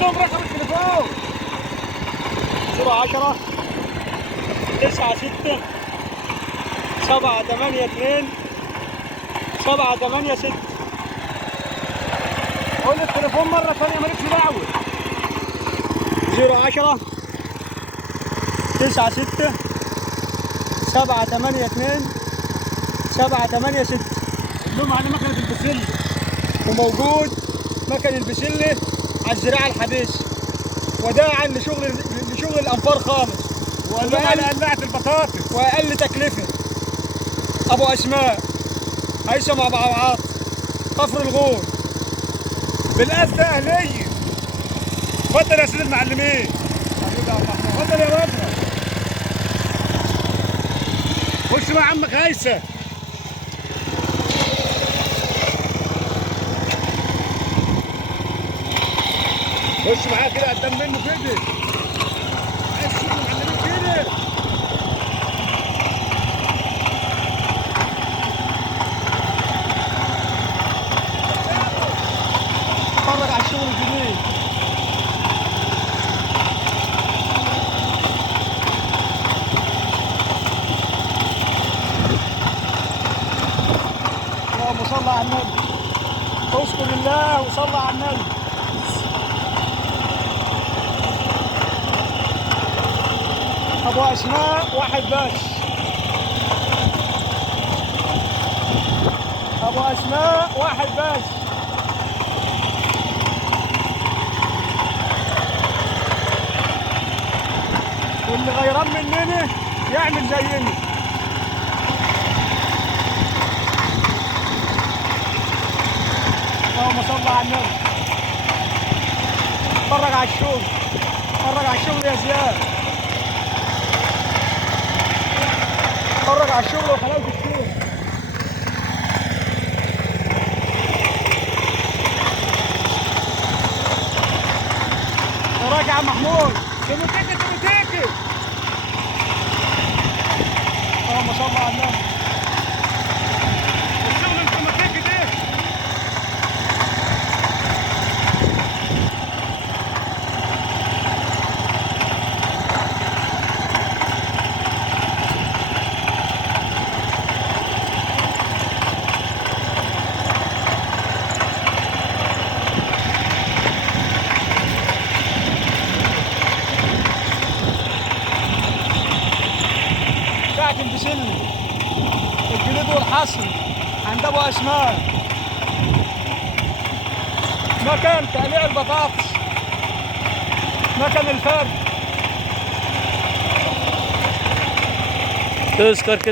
لهم رقم التليفون 010 96 782 786. قول التليفون مرة ثانية مالكش دعوة. 010 96 782 786. قول لهم على مكنة البسلة، وموجود مكن البسلة على الزراعة الحديثة، وداعا لشغل الأنفار خالص، وقال على قلاعة البطاطس وأقل تكلفة. أبو أسماء هيثم أبو عواطف كفر الغور بالقاس ده أهلية. اتفضل يا سيدي المعلمين. اتفضل يا وطن. خش مع عمك هيثم. خش معاه كده قدام منه كده. عايز تشوف المعلمين كده. اتفرج على الشغل الجديد. اللهم صل على النبي. اذكر الله وصل على النبي. أبو أسماء واحد بس. أبو أسماء واحد بس. واللي غيران مننا يعمل زينا. اللهم صل على النبي. اتفرج على الشغل. اتفرج على الشغل يا زياد. اتفرج على الشغل وحلاوة الشغل. وراك يا عم محمود. تمتكي. اللهم صل على النبي. الشغل التمتكي ده. البسلة الجديد والحصر عند ابو اسماء. مكان تقليع البطاطس، مكان الفرد. تذكر كده.